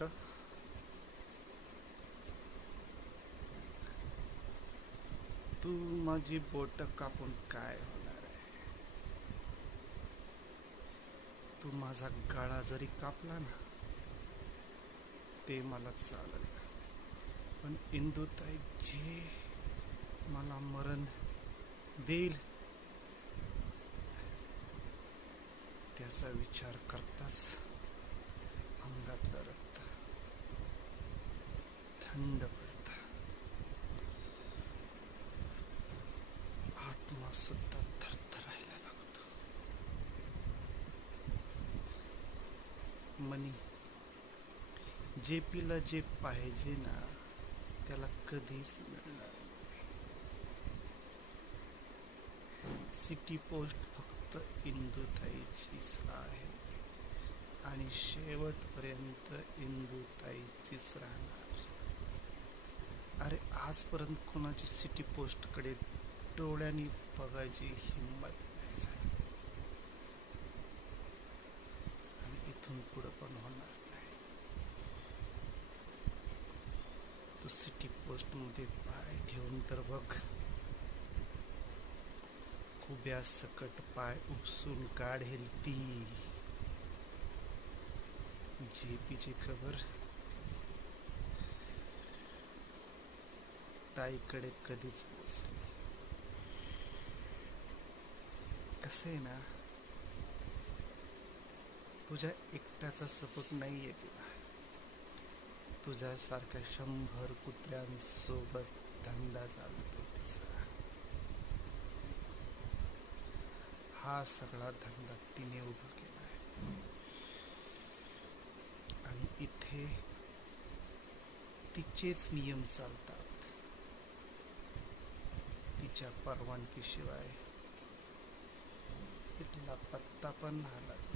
बोट. तू माझी बोट कापून काय होणार आहे? तू माझा गळा जरी कापला ना ते मला चालेल, पण इंदुताई जे मला मरण देईल त्याचा विचार करताच अंगातलं रक्त थंड पडतं. आत्मा सुद्धा थरथरायला लागतो. मनी, जेपीला जे पाहिजे ना त्याला कधीच मिळणार नाही. सिटी पोस्ट फक्त इंदुताईचीच आहे आणि शेवटपर्यंत इंदुताईचीच राहणार. अरे आजपर्यंत कोणाची सिटी पोस्टकडे डोळ्यांनी बघायची हिंमत नाही झाली आणि इथून पुढं पण होणार नाही. तू सिटी पोस्टमध्ये पाय ठेवून तर बघ, खुब्या सकट पाय उपसून काढेल ती. जेपीची खबर ताईकडे कधीच पोचली. कसं आहे ना, तुझ्या एकट्याचा सपोर्ट नाहीये तिला. तुझ्यासारख्या 100 कुत्र्यांसोबत धंदा चालतोय तिचा. हा सगळा धंदा तिने उभा केलाय आणि इथे तिचेच नियम चालतात. तिच्या परवानगीशिवाय इथला पत्ता पण हलत